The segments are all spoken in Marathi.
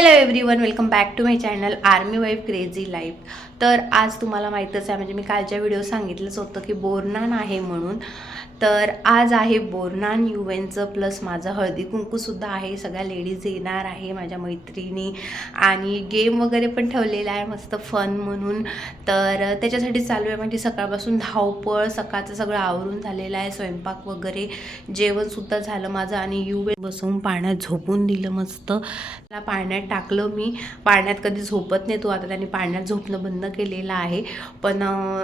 Hello everyone welcome back to my channel army wife crazy life तर आज तुम्हाला माहीतच आहे म्हणजे मी कालच्या व्हिडिओ सांगितलंच होतं की बोरनान आहे म्हणून. तर आज आहे बोरनान युवेनचं प्लस माझं हळदी कुंकूसुद्धा आहे. सगळ्या लेडीज येणार आहे माझ्या मैत्रिणी. आणि गेम वगैरे पण ठेवलेला आहे मस्त फन म्हणून. तर त्याच्यासाठी चालू आहे म्हणजे सकाळपासून धावपळ सकाळचं सगळं आवरून झालेलं आहे स्वयंपाक वगैरे. जेवणसुद्धा झालं माझं आणि युवेन बसवून पाण्यात झोपून दिलं मस्त. त्याला पाण्यात टाकलं मी. पाण्यात कधी झोपत नाही तो आता त्याने पाण्यात झोपणं बंद केलेलं आहे. पण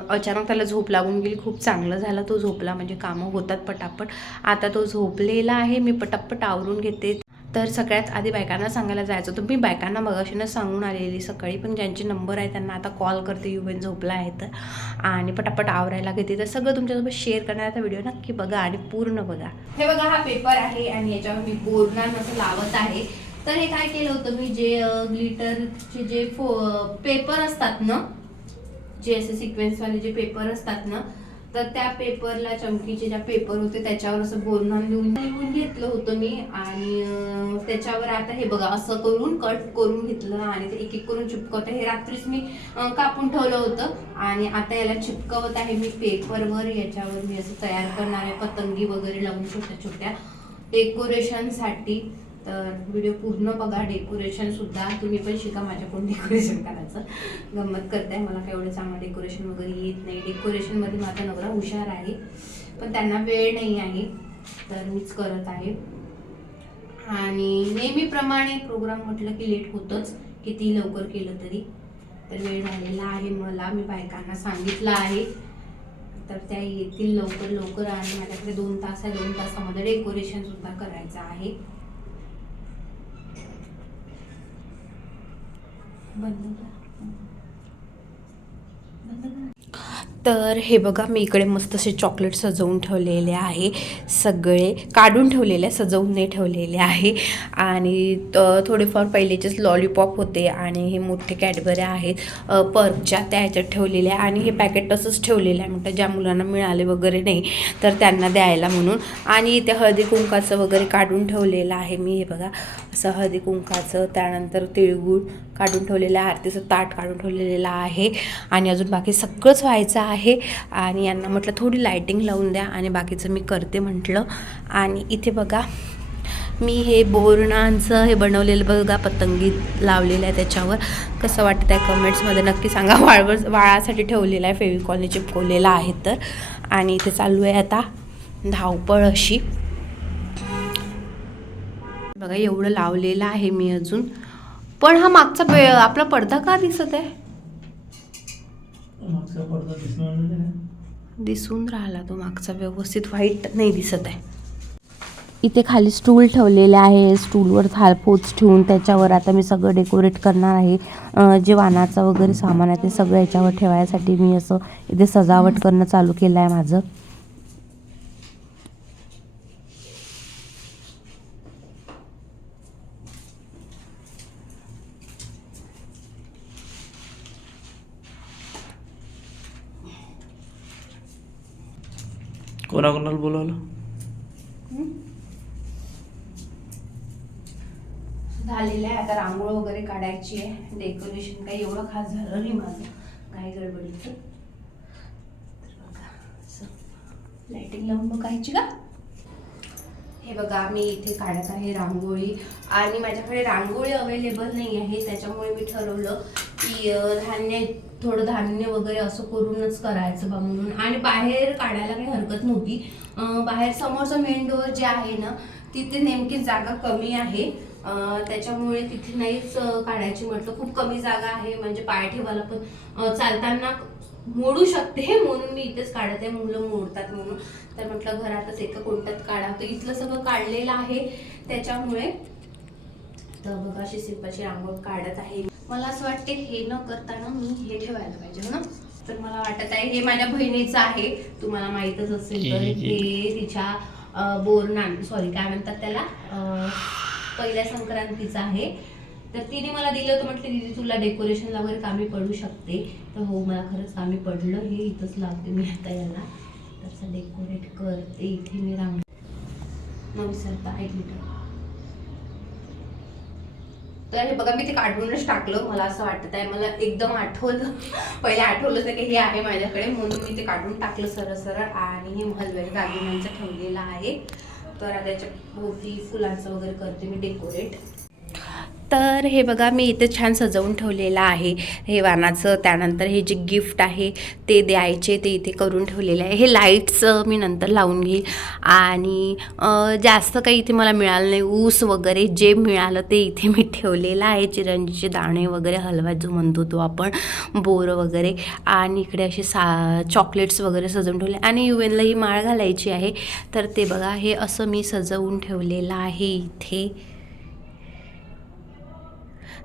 अचानक त्याला झोप लागून गेली खूप चांगलं झालं तो झोपला. म्हणजे कामं होतात पटापट. आता तो झोपलेला आहे मी पटापट आवरून घेते. तर सगळ्यात आधी बायकांना सांगायला जायचं होतं. मी बायकांना मगाशीनं सांगून आलेली सकाळी पण ज्यांचे नंबर आहे त्यांना आता कॉल करते युवेन झोपला आहे तर. आणि पटापट आवरायला घेते. तर सगळं तुमच्यासोबत शेअर करण्याचा व्हिडिओ नक्की बघा आणि पूर्ण बघा. हे बघा हा पेपर आहे आणि याच्यावर मी बोरणार असं लावत आहे. तर हे काय केलं होतं मी जे ग्लिटरचे जे फो पेपर असतात ना जे असे सिक्वेन्सवाले जे पेपर असतात ना तर त्या पेपरला चमकीचे ज्या पेपर होते त्याच्यावर असं बोलणं लिहून लिहून घेतलं होतं मी. आणि त्याच्यावर आता हे बघा असं करून कट करून घेतलं आणि ते एक एक करून चिपकवते. हे रात्रीच मी कापून ठेवलं होतं. आणि आता याला चिपकवत आहे मी पेपरवर. याच्यावर मी असं तयार करणार आहे. पतंगी वगैरे लावून छोट्या छोट्या डेकोरेशनसाठी. तर व्हिडिओ पूर्ण बघा डेकोरेशन सुद्धा तुम्ही पण शिका माझ्याकडून डेकोरेशन करायचं. गंमत करताय मला काय एवढं चांगलं डेकोरेशन वगैरे येत नाही. डेकोरेशनमध्ये माझा नवरा हुशार आहे पण त्यांना वेळ नाही आहे तर मीच करत आहे. आणि नेहमीप्रमाणे प्रोग्राम म्हटलं की लेट होतंच किती लवकर केलं तरी. तर वेळ झालेला आहे मला मी बायकांना सांगितलं आहे. तर त्या येतील लवकर लवकर. आणि माझ्याकडे दोन तास आहे दोन तासामध्ये डेकोरेशनसुद्धा करायचं आहे बंद कर. बंद कर. तर हे बघा मी इकडे मस्त असे चॉकलेट सजवून ठेवलेले आहे. सगळे काढून ठेवलेले आहे, सजवून नाही ठेवलेले आहे. आणि थोडेफार पहिलेचेच लॉलीपॉप होते आणि हे मोठे कॅडबऱ्या आहेत पर्कच्या त्या ह्याच्यात ठेवलेल्या आहे आणि हे पॅकेट तसंच ठेवलेलं आहे म्हणतात ज्या मुलांना मिळाले वगैरे नाही तर त्यांना द्यायला म्हणून. आणि इथे हळदी कुंकाचं वगैरे काढून ठेवलेलं आहे मी हे बघा. असं हळदी कुंकाचं त्यानंतर तिळगुळ काढून ठेवलेलं आहे. आरतीचं ताट काढून ठेवलेलं आहे. आणि अजून बाकी सगळंच व्हायचं आहे. आणि यांना म्हटलं थोडी लायटिंग लावून द्या. आणि बाकीचं मी करते म्हटलं. आणि इथे बघा मी हे बोरणांचं हे बनवलेलं बघा पतंगी लावलेलं आहे त्याच्यावर. कसं वाटतं आहे कमेंट्समध्ये नक्की सांगा. वाळवर वाळासाठी ठेवलेलं आहे. फेविकॉलने चिपकवलेलं आहे तर. आणि इथे चालू आहे आता धावपळ अशी. बघा एवढं लावलेलं आहे मी अजून. पण हा मागचा आपला पडदा का दिसत आहे? मागचा पडदा दिसणार नाही का? दिसून राहिला तो मागचा व्यवस्थित व्हाईट नाही दिसत आहे. इथे खाली स्टूल ठेवलेले आहे. स्टूलवर थालपोच ठेवून त्याच्यावर आता मी सगळं डेकोरेट करणार आहे. अं, जे वानाचं वगैरे सामान आहे ते सगळं याच्यावर ठेवायसाठी मी असं इथे सजावट करणं चालू केलं आहे माझं. कोणाकोणाला बोलवलं? झालेलं आहे. आता रांगोळ वगैरे काढायची आहे. डेकोरेशन काही एवढं खास झालं नाही माझं. काही गडबडीचं. तर असं. लाईटिंग लावून बघायची का? हे बघा मी इथे काढत आहे रांगोळी. आणि माझ्याकडे रांगोळी अवेलेबल नाही आहे. त्याच्यामुळे मी ठरवलं की धान्य थोडं धान्य वगैरे असं करूनच करायचं बा म्हणून. आणि बाहेर काढायला काही हरकत नव्हती. बाहेर समोरचं मेन डोअर जे आहे ना तिथे नेमकी जागा कमी आहे. त्याच्यामुळे तिथे नाहीच काढायची म्हटलं. खूप कमी जागा आहे. म्हणजे पाय ठेवायला पण चालताना मोडू शकते म्हणून मी इथेच काढत आहे. मुलं मोडतात म्हणून. तर म्हटलं घरातच एका कोणत्यात काढा. तर इथलं सगळं काढलेलं आहे. त्याच्यामुळे तर बघा अशी सिंपलची रांगोळ काढत आहे. मला असं वाटते हे न करताना मी हे ठेवायला पाहिजे हो ना? तर मला वाटत आहे हे माझ्या बहिणीचं आहे. तुम्हाला माहीतच असेल तर हे तिच्या अं, बोरनान सॉरी काय म्हणतात त्याला? पहिल्या संक्रांतीचं आहे. तर तिने मला दिलं होतं म्हटलं दीदी तुला डेकोरेशनला वगैरे कामी पडू शकते. तर हो मला खरंच कामी पडलं. हे इथंच लावते मी आता याला. तसं डेकोरेट करते. इथे मी रांग न विसरता एक मिनिट. तर हे बघा मी ते काढूनच टाकलं. मला असं वाटत आहे मला एकदम आठवलं. पहिले आठवलं तर की हे आहे माझ्याकडे. म्हणून मी ते काढून टाकलं सरळ सरळ आणि हे हलव्याच्या दागिन्यांचं ठेवलेलं आहे. तर आता त्याच्या फुलांचं वगैरे करते मी डेकोरेट तर हे बघा मी इथे छान सजवून ठेवलेलं आहे. हे वानाचं त्यानंतर हे जे गिफ्ट आहे ते द्यायचे ते इथे करून ठेवलेलं आहे. हे लाईट्स मी नंतर लावून घेईल. आणि जास्त काही इथे मला मिळालं नाही. ऊस वगैरे जे मिळालं ते इथे मी ठेवलेलं आहे. चिरंजीचे दाणे वगैरे हलवा जो म्हणतो तो आपण बोर वगैरे. आणि इकडे असे सा चॉकलेट्स वगैरे सजवून ठेवले. आणि युएनला ही माळ घालायची आहे. तर ते बघा हे असं मी सजवून ठेवलेलं आहे इथे.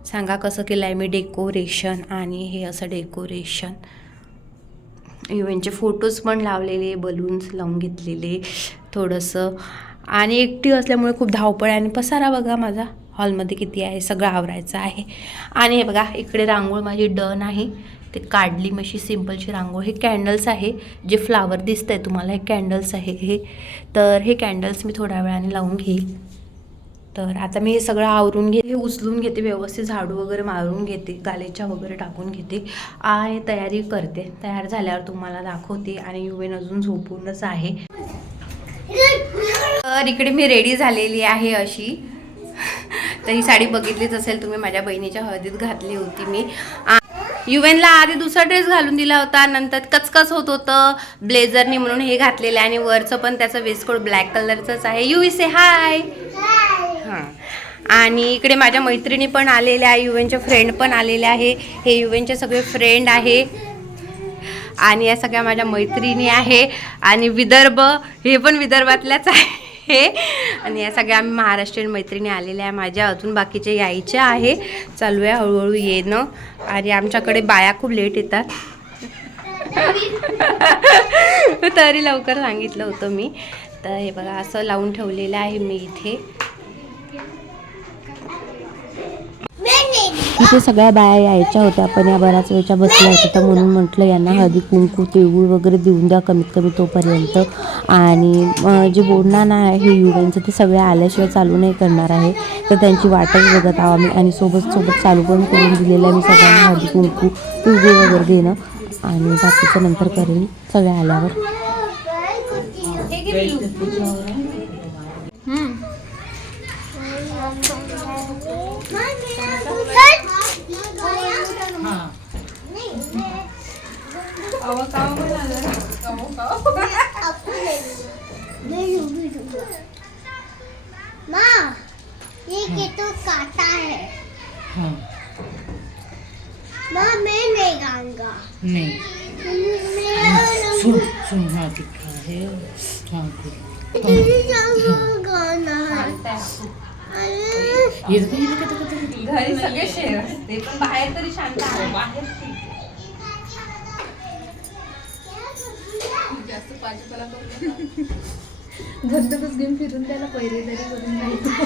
सांगा कसं केलं आहे मी डेकोरेशन आणि हे असं डेकोरेशन. इव्हेंटचे फोटोज पण लावलेले बलून्स लावून घेतलेले थोडंसं. आणि एकटी असल्यामुळे खूप धावपळ आहे. आणि पसारा बघा माझा हॉलमध्ये किती आहे सगळं आवरायचं आहे. आणि हे बघा इकडे रांगोळ माझी डन आहे. ते काढली मशी सिम्पलची रांगोळ. हे कॅन्डल्स आहे. जे फ्लावर दिसत आहे तुम्हाला हे कॅन्डल्स आहे हे. तर हे कॅन्डल्स मी थोड्या वेळाने लावून घेईल. तर आता मी हे सगळं आवरून घे हे उचलून घेते व्यवस्थित झाडू वगैरे मारून घेते गालेच्या वगैरे टाकून घेते. आहे तयारी करते. तयार झाल्यावर तुम्हाला दाखवते आणि युवेन अजून झोपूनच आहे. तर इकडे मी रेडी झालेली आहे अशी. तर ही साडी बघितलीच असेल तुम्ही माझ्या बहिणीच्या हळदीत घातली होती मी. युवेनला आधी दुसरा ड्रेस घालून दिला होता नंतर कचकच होत होतं ब्लेझरनी म्हणून हे घातलेलं आहे आणि वरचं पण त्याचं वेस्टकोट ब्लॅक कलरचंच आहे. यू से हाय हां. आणि इकडे माझ्या मैत्रिणी पण आलेल्या आहे युवेनचे फ्रेंड पण आलेले आहे. हे युवेनचे सगळे फ्रेंड आहे. आणि या सगळ्या माझ्या मैत्रिणी आहे. आणि विदर्भ हे पण विदर्भातल्याच आहे. आणि या सगळ्या आम्ही महाराष्ट्रीयन मैत्रिणी आलेल्या आहे. माझ्या अजून बाकीचे यायच्या आहे. चालू आहे हळूहळू येणं. आणि आमच्याकडे बाया खूप लेट येतात. तरी लवकर सांगितलं होतं मी. तर हे बघा असं लावून ठेवलेलं आहे मी इथे. इथे सगळ्या बाया यायच्या होत्या. पण या बऱ्याच वेळच्या बसल्या होत्या. तर म्हणून म्हटलं यांना हळदी कुंकू तिळगुळ वगैरे देऊन द्या कमीत कमी तोपर्यंत. आणि जे जे ना आहे हे युवांचं ते सगळे आल्याशिवाय चालू नाही करणार आहे. तर त्यांची वाटच बघत आहोत आम्ही. आणि सोबत सोबत चालू पण करून दिलेलं आहे मी सगळ्यांना हळदी कुंकू तिळगुळ वगैरे देणं. आणि बाकीचं नंतर करेन सगळ्या आल्यावर माँ ये केतु काटा है हाँ माँ मैं नहीं गाऊंगा नहीं। मैं सुन सुन हाँ दिखा है हाँ ठीक। गाना है। घरी सगळे शेअर असते पण बाहेर तरी शांत आहे. बाहेर धबधबच घेऊन फिरून त्याला पहिले तरी करून जायचं.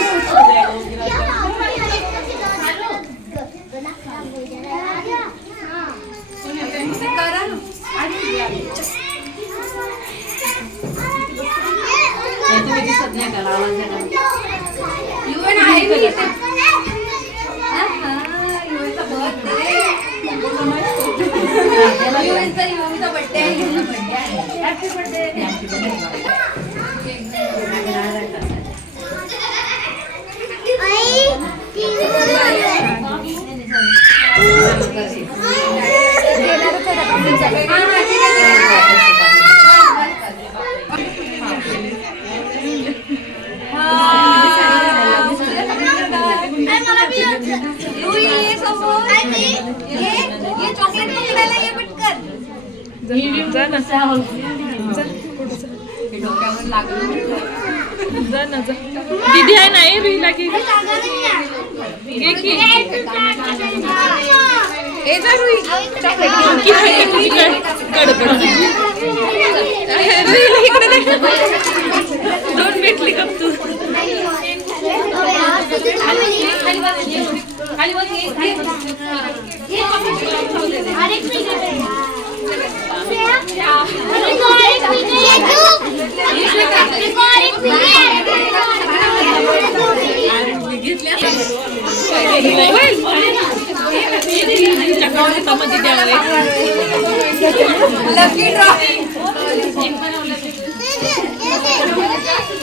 युवन आहे मी इथे. आहा, युवनचा birthday. युवनचा युवनचा birthday आहे, युवनचा birthday आहे. Happy birthday. हा, हा, ठीक आहे, ठीक आहे. हा. मला बी लुई, ये समोर. ये, ये चॉकलेट पकडायला ये पटकन. जा ना जा दीदी आहे? नाही रीला की घे की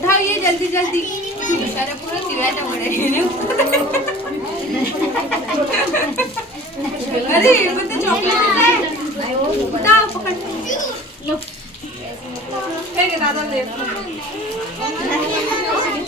काय गडबड रीला इकडे नाही. दोन भेटली का तू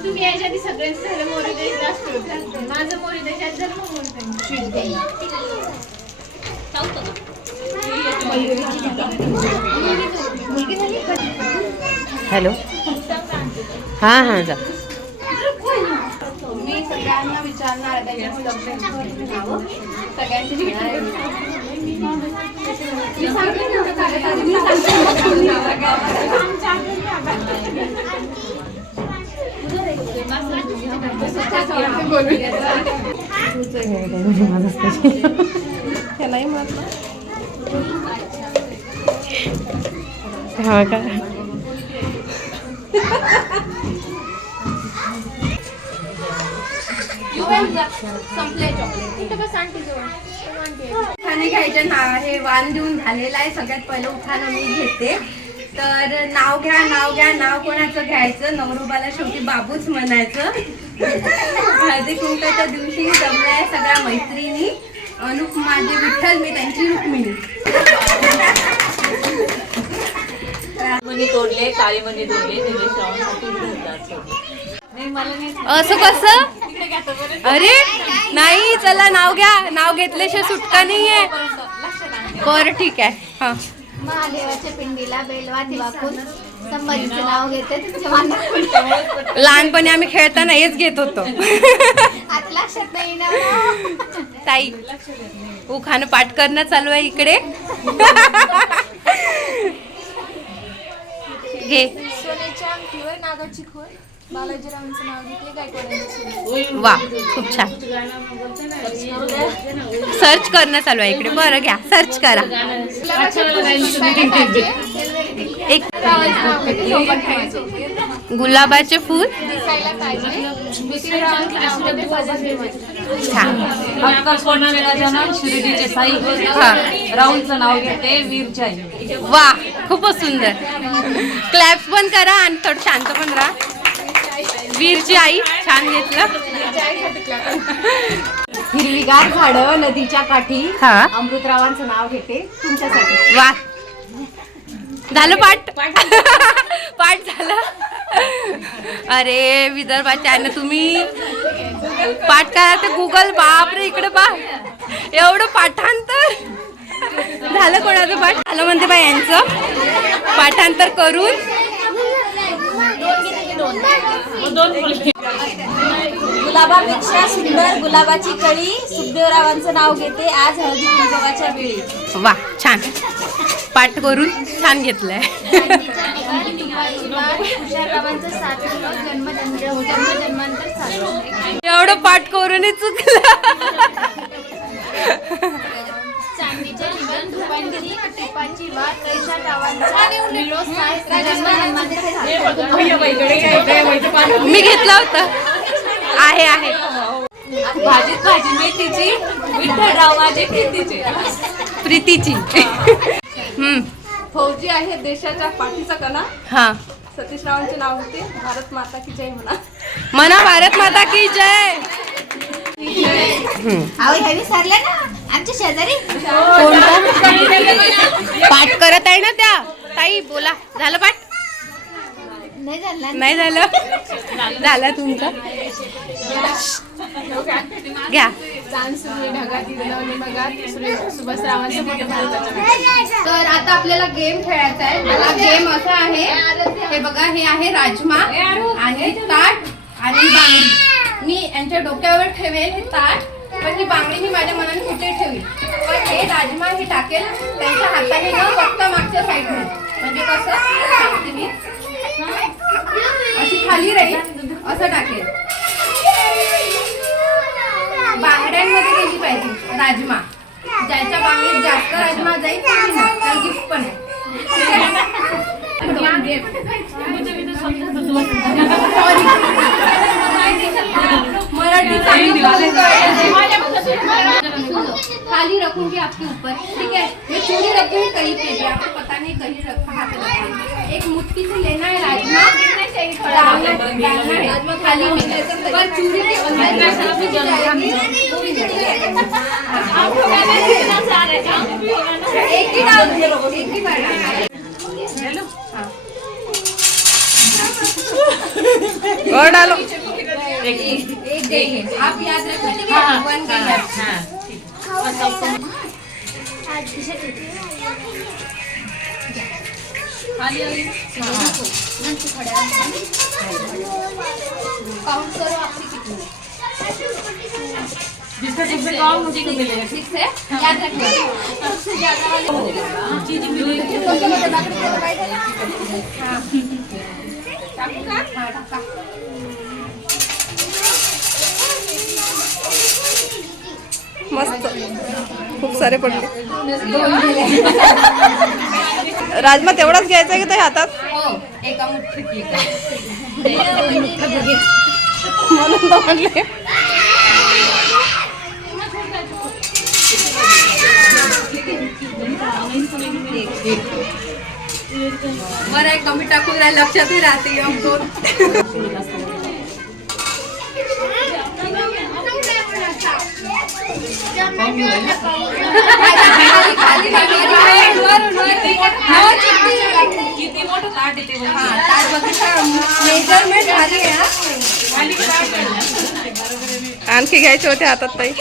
तुम्ही याच्या आधी झालं मोरी जास्त होतं माझं मोरी देशात हॅलो. हां हां जा. मी सगळ्यांना विचारणार आहे त्याच्यामुळे लग्न नावं सगळ्यांची घेणार आहे मी हा उखाणे घ्यायचे ना हे वाण देऊन झालेलं आहे. सगळ्यात पहिलं उखाणं मी घेते. तर नाव घ्या नाव घ्या. नाव कोणाचं घ्यायचं? नवरोबाला शेवटी बाबूच म्हणायचं. हळदी कुंकाच्या दिवशी जमल्या सगळ्या मैत्रिणी. अनुप माझे विठ्ठल मी त्यांची रुक्मिणी. मणी तोडले काळी मणी तोडले दिले श्रावणसाठी धरतात नाही मला नाही असं कसं? अरे नाही चला नाव घ्या. नाव घेतल्याशिवाय सुटका नाहीये. बरं ठीक आहे. हा. महादेवाच्या पिंडीला बेलवाती वाकून संभाजीचं नाव घेते तुमच्या मागे. लहानपणी आम्ही खेळताना हेच घेत होतो. आता लक्षात नाही ना ताई उखाणं पाठ करणं चालू आहे इकडे. घे सोन्याच्या अंगठीवर नागाची खोल. बालाजीरावांचं नाव घेतले गायकवाडांचं वा खूप छान. सर्च करणं चालू आहे इकडे. बरं घ्या. सर्च करा. एक गुलाबाचे फूल. छान. राहुलचं नाव घेते वा खूपच सुंदर. क्लॅप पण करा आणि थोडं शांत पण राहा. वीरची आई छान घेतलं. हिरवीगार झाडं नदीच्या काठी. हा. अमृतरावांचं नाव घेते. तुमच्यासाठी. वा. झालं पाठ? पाठ. झालं. अरे विदर्भाच्या आहे ना तुम्ही पाठ करा ते गुगल बापरे इकडे पा एवढं पाठांतर. झालं कोणाचं पाठ? आलं म्हणते बाई यांचं. पाठांतर करून. गुलाबापेक्षा सुंदर गुलाबाची कळी सुखदेवरावांचं नाव घेते. आज हळदी कुंकवाच्या वेळी. वा छान. पाठ करून छान घेतलंय. एवढं पाठ करूनही चुकलं. चांदीचे जीवन वाट मी घेतलं होतं. आहे आहे. भाजीत भाजी मेथीची विठ्ठलराव माझे प्रीतीचे. प्रीतीची. हम्म. फौजी आहे देशाच्या पाठीचा कणा. हा. सतीश रावांचे नाव होते. भारत माता की जय म्हणा. म्हणा भारत माता की जय. आमच्या शेजारी? पाठ करत आहे ना त्या. ताई बोला. झालं पाठ? नाही झालं. नाही झालं? झालं तुमचं? घ्या. तर आता आपल्याला गेम खेळायचा आहे. मला गेम असा आहे. हे बघा हे आहे राजमा आणि ताट आणि बांगडी. मी यांच्या डोक्यावर ठेवेल हे ताट पण ही बांगडी मी माझ्या मनाने कुठे ठेवी पण हे राजमा हे टाकेल त्यांच्या हाताने न बघता मागच्या साईडने. म्हणजे कसं? मी अशी खाली राहील असं टाकेल. बांगड्यांमध्ये गेली पाहिजे राजमा. ज्याच्या बांगडीत जास्त राजमा जाईल गिफ्ट पण बोलते. खाली रखूँगी आपके ऊपर ठीक है? मैं चूड़ी रखूँगी कहीं पे भी आपको पता नहीं कहीं रखा हाथ रखा एक मुट्ठी से लेना है राजमा। डालना है। राजमा खाली में पर चूड़ी के अंदर एक ही डाल एक ही डालना और डालो। एक देंगे आप याद रखो ठीक है। वन के left. काउंट करो आपकी कितनी सिक्स है। याद रखना सबसे ज्यादा वाले छोटे मोटे बाकी के दबाई देना हाँ। टाकू का हाँ। टाका मस्त. खूप सारे पडले. राजमा तेवढाच घ्यायचा आहे की ते हातात? हो एका म्हणून बरं आहे कमी टाकून राहील लक्षातही राहते किती मोठं ताट मेजरमेंट आहे हा आणखी घ्यायचे होते हातात ताई.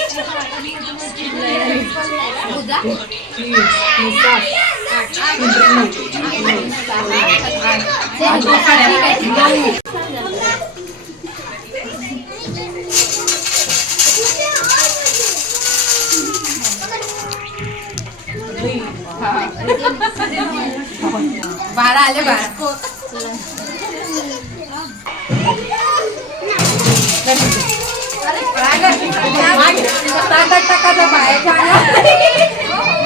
बारा आले बारा. सात आठ टक्का बाहेर बच्चा गया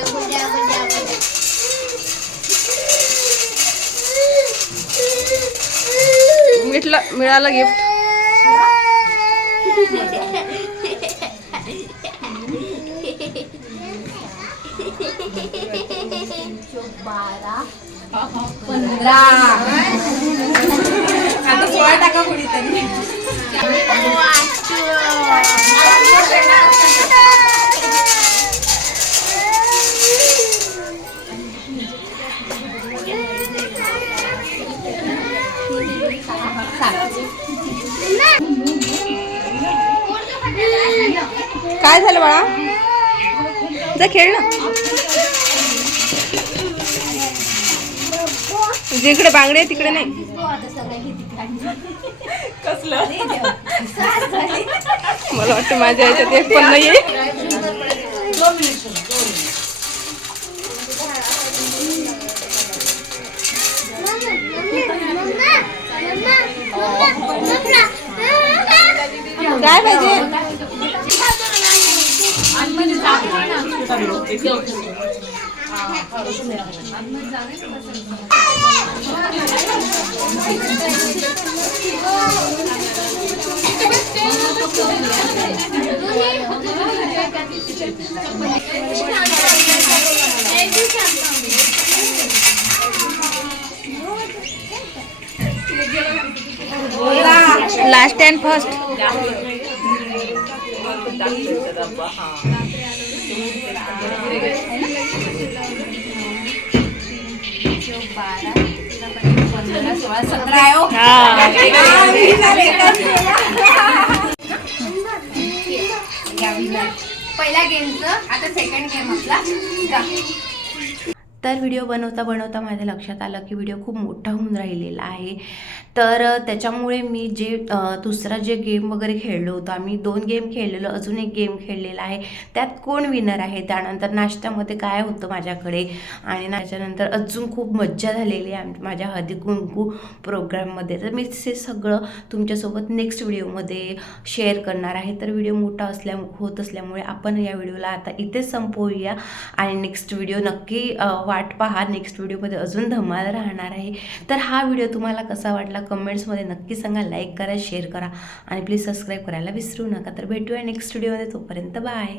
मिटलं मिळालं गिफ्ट पंधरा. आता सोळा टाका कुणीतरी. काय झालं बाळा? जा खेळ ना. जिकडे बांगडे आहे तिकडे नाही. मला वाटतं माझ्या याच्यात एक पण नाही काय पाहिजे लास्ट अँड फर्स्ट हो. हा, गेमचं आता सेकंड गेम आपला. तर व्हिडिओ बनवता बनवता माझ्या लक्षात आलं की व्हिडिओ खूप मोठा होऊन राहिलेला आहे तर त्याच्यामुळे मी जे दुसरा जे गेम वगैरे खेळलो होतो आम्ही दोन गेम खेळलेलो अजून एक गेम खेळलेला आहे. त्यात कोण विनर आहे? त्यानंतर नाश्त्यामध्ये काय होतं माझ्याकडे? आणि त्याच्यानंतर अजून खूप मज्जा झालेली आहे आम- माझ्या हळदी कुंकू प्रोग्राममध्ये. तर मी ते सगळं तुमच्यासोबत नेक्स्ट व्हिडिओमध्ये शेअर करणार आहे. तर व्हिडिओ मोठा असल्या होत असल्यामुळे आपण या व्हिडिओला आता इथेच संपवूया. आणि नेक्स्ट व्हिडिओ नक्की वाट पहा. नेक्स्ट व्हिडिओमध्ये अजून धमाल राहणार आहे. तर हा व्हिडिओ तुम्हाला कसा वाटला? कमेंट्समध्ये नक्की सांगा लाईक करा शेअर करा आणि प्लीज सबस्क्राईब करायला विसरू नका. तर भेटूया नेक्स्ट व्हिडिओमध्ये तोपर्यंत बाय